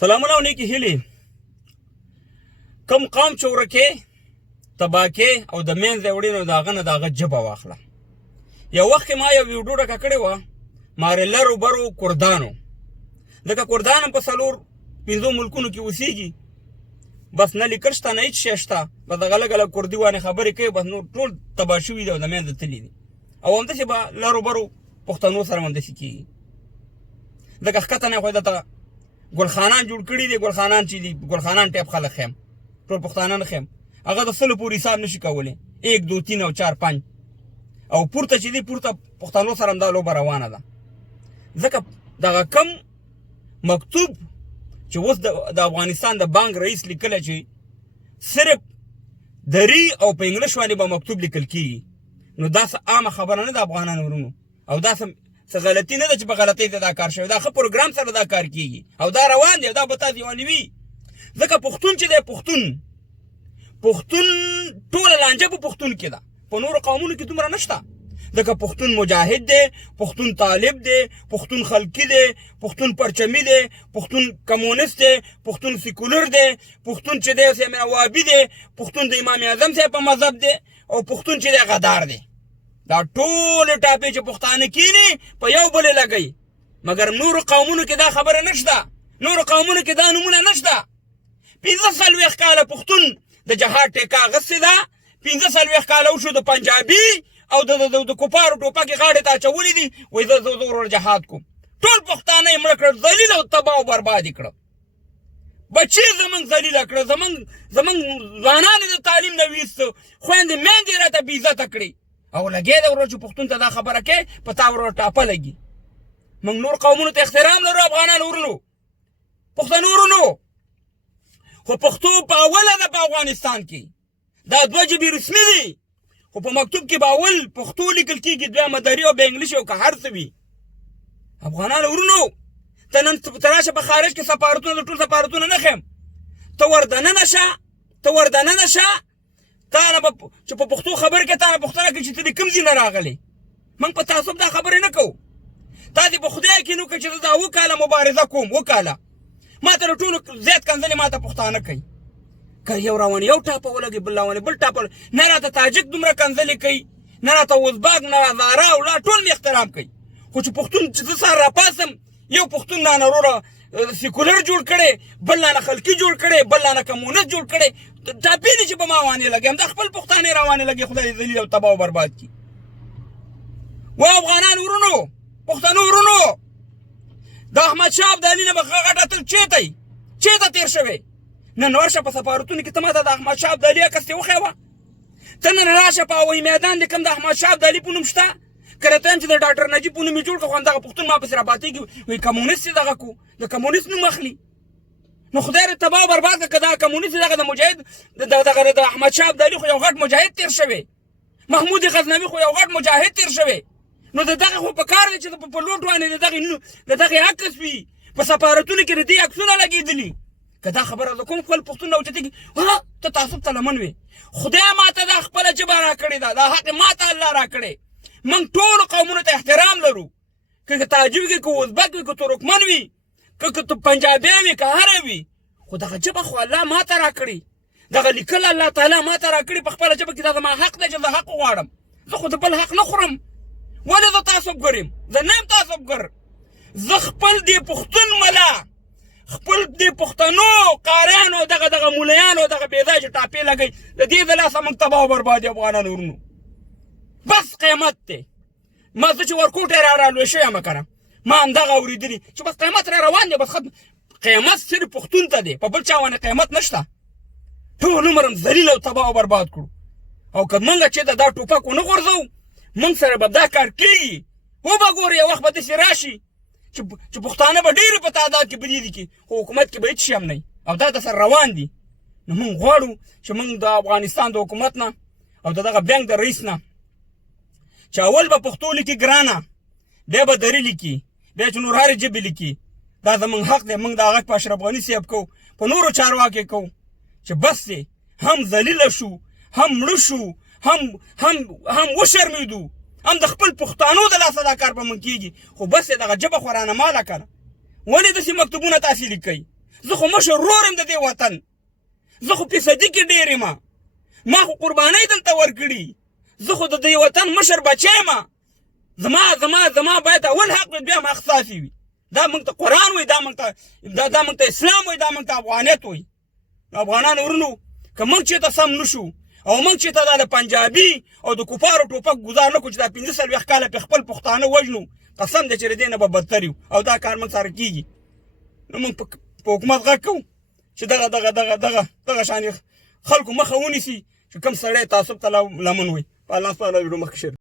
سلامونه علیکم هیلې کم قام چورکې تباکې او د مین ځای وړي نو د هغه نه د هغه ژبه واخله. یو وخت کې ما یو ویډیو ډکه کړې وه مارې لرو برو کردانو، ځکه کردان هم په څلور پنځو ملکونو کې اوسېږي، بس نه لیکل شته نه هېڅ شی شته، بس دغه لږ لږ کردي وانې خبرې کوي، بس نور ټول تباه شوي دي او د منځه تللي دي. او همداسې به لرو برو پښتنو سره هم همداسې کېږي. ځکه ښکته نه خو دته ګلخانان جوړ کړي دي، ګلخانان چې دي ګلخانان ټایپ خلک خیم، ټول پښتانه نه خیم، هغه د سلو پورې حساب نشي کولی، 1 2 3 او 4 5 او پورته چې دي پورته پښتنو سره هم دا لوبه روانه ده. ځکه دغه کم مکتوب چې اوس د افغانستان د بانک رئیس لیکلی چې صرف دري او په انګلیش باندې به مکتوب لیکل کېږي، نو دا څه عامه خبره نه ده افغانانو ورونو، او دا څه غلطي نه ده چې په غلطۍ ته دا کار شوی، دا ښه پروګرام سره دا کار کېږي او دا روان دی او دا به تاسې یوانوي. ځکه پښتون چې دی پښتون ټوله لانجه په پښتون کې ده، په نورو قومونو کې دومره نشته. ځکه پښتون مجاهد دی، پښتون طالب دی، پښتون خلقي دی، پښتون پرچمي دی، پښتون کمونست دی، پښتون سیکولر دی، پښتون چې دی وابي دی، پښتون د امام اعظم صاحب په مذهب دی، او پښتون چې دی غدار دی. دا ټول ټاپې چې پښتانه کینی په یو بل لګي، مګر نورو قومونو کې دا خبره نشته، نورو قومونو کې دا نمونه نشته. 45 کاله پښتون د جهاد ټیکا اخیستې ده، 45 کاله وشو د پنجابي او د کفارو ټوپکې غاړې ته اچولي دي، وایي زه ورور جهاد کوم. ټول پښتانه یې مړه کړل، ذلیل او تباه او برباد یې کړه. بچې زمونږ ذلیله کړه، زمونږ ځوانان یې د تعلیم نه ویسته، خویندې میندې یې راته بېعزته کړې، او لګې ده ورور چې پښتون ته دا خبره کوې په تا ورور ټاپه لګي. موږ نور قومونو ته احترام لرو، افغانانو ورونو، پښتنو ورونو، خو پښتو په اوله ده په افغانستان کې، دا 2 ژبې رسمي دي، خو په مکتوب کې به اول پښتو لیکل کېږي، دویمه دري او بیا انګلیش او که هر څه وي. افغانانو ورونو، ته نن ته راشه په خارج کې سفارتونه، د ټول سفارتونه نه ښیم، ته وردننه شه تا نه به چې په پښتو خبرې کوې تا نه پوښتنه کوي چې ته د کوم ځای نه راغلی. موږ په تعصب دا خبرې نه کوو. تا دې په خدای کې نو که چې زه دا 2 کاله مبارزه کوم، 2 کاله ما ته د ټولو زیات کنځلې ما ته پښتانه کوي، که یو راونه یو ټاپه ولګي، بل راونه بل ټاپه، نه راته تاجک دومره کنځلې کوي، نه راته ازبک، نه هزاره او لا ټول مې احترام کوي. خو چې پښتون چې زه سهار راپاڅم یو پښتون نه وروره سیکولر جوړ کړی، بل نه خلقي جوړ کړی، بل نه کمونست جوړ کړی، ټاپې دي چې په ما وانې لګي، همدا خپل پښتانه روانې لګي، خدای دې ذلیل او تباه او برباد کړي. و افغانان ورونو، پښتنو ورونو، د احمدشاه ابدالي نه به غټ اتل چېرته تېر شوی؟ نن ورشه په سفارتونو کې ته ماته د احمدشاه ابدالي عکس دې وښیوه. ته نن راشه په هوایي میدان دې کوم د احمدشاه ابدالي په نوم شته؟ که راته وایم چې د ډاکټر نجیب په نوم یې جوړ کړه، خو همدغه پښتون ما پسې راباتېږي، وایي کمونست یې دغه کو، د کمونست نوم اخلي. نو خدای دې تباه او برباد کړه، که دا کمونست دغه د مجاهد د احمدشاه ابدالي خو یو غټ مجاهد تېر شوی، محمود غزنوي خو یو غټ مجاهد تېر شوی، نو د دغه خو په کار دی چې په لوټ باندې د دغې عکس وي، په سفارتونو کې د دې عکسونه لګېدلي. که دا خبره د کوم خپل پښتون نه اوچتېږي، ته تعصب ته لمن وې. خدای ماته دا خپله ژبه راکړې ده، دا حق ماته الله راکړی. موږ ټولو قومونو ته احترام لرو، که تاجک وي، که ازبک وي، که ترکمن وي، که پنجابی وي، که هره وي، خو دغه ژبه خو الله ماته راکړې، دغه لیکل الله تعالی ماته راکړي په خپله ژبه کې. دا زما حق دی چې زه حق وغواړم، زه خو د بل حق نه خورم. ولې زه تعصبګر یم؟ زه نه یم تعصبګر، زه خپل دې پښتون ملا، خپل دې پښتنو قاریانو، دغه مولیانو، دغه بېځایه چې ټاپې لګوي، د دې د لاسه موږ تباه او برباد یو افغانانو ورونو. بس قیامت دی. ما زه چې ورکوټی رالوی شوی یم که نه، ما همدغه اورېدلي چې بس قیامت را روان دی، بس قیامت صرف پښتون ته دی، په بل چا باندې قیامت نشته. ټول عمر هم ذلیل او تباه او برباد کړو، او که موږ چې دا ټوپک ونه غورځوو، موږ سره به دا کار کېږي. وبه ګورې یو وخت به داسې راشي چې پښتانه به ډېرې په تعداد کې بریدي کړي، خو حکومت کې به هېڅ شی هم نه، او دا د سره روان دي. نو موږ غواړو چې موږ د افغانستان د حکومت نه او د دغه بینک د رئیس نه چې اول به پښتو لیکي ګرانه، بیا به دري لیکي، بیا چې نور هرې ژبې لیکي. دا زموږ حق دی، موږ دا غږ په اشرف غني صاحب کوو، په نورو چارواکو کوو چې بس دی، هم ذلیله شو، هم مړه شو، هم وشرمېدو، هم د خپل پښتانو د لاسه دا کار به موږ کېږي، خو بس دی دغه ژبه خو رانه ماله که نه. ولې داسې مکتوبونه تاسې لیکئ؟ زه خو مشر ورور یم د دې وطن، زه خو فیصدي کې ډېر یم، ما خو قربانۍ دلته ورکړي، زه خو د دې وطن مشر بچی یم، زما باید اول حق وي بیا ما اختصاصي وي. دا موږ ته قرآن وایي، دا موږ ته اسلام وایي، دا موږ ته افغانیت وایي. افغانانو ورونو که موږ چېرته سم نه شو او موږ چېرته دا د پنجابي او د کفارو ټوپک ګزار نه کړو چې دا 45 کاله پې خپل پښتانه وژنو، قسم دی چې د دې نه به بدتر یو او دا کار موږ سره کېږي. نو موږ په حکومت غږ کوو چې دغه شانې خلکو مخه ونیسي چې کوم سړی تعصب ته لمن وي. په الله سبحانه ویډیو مخکې شیر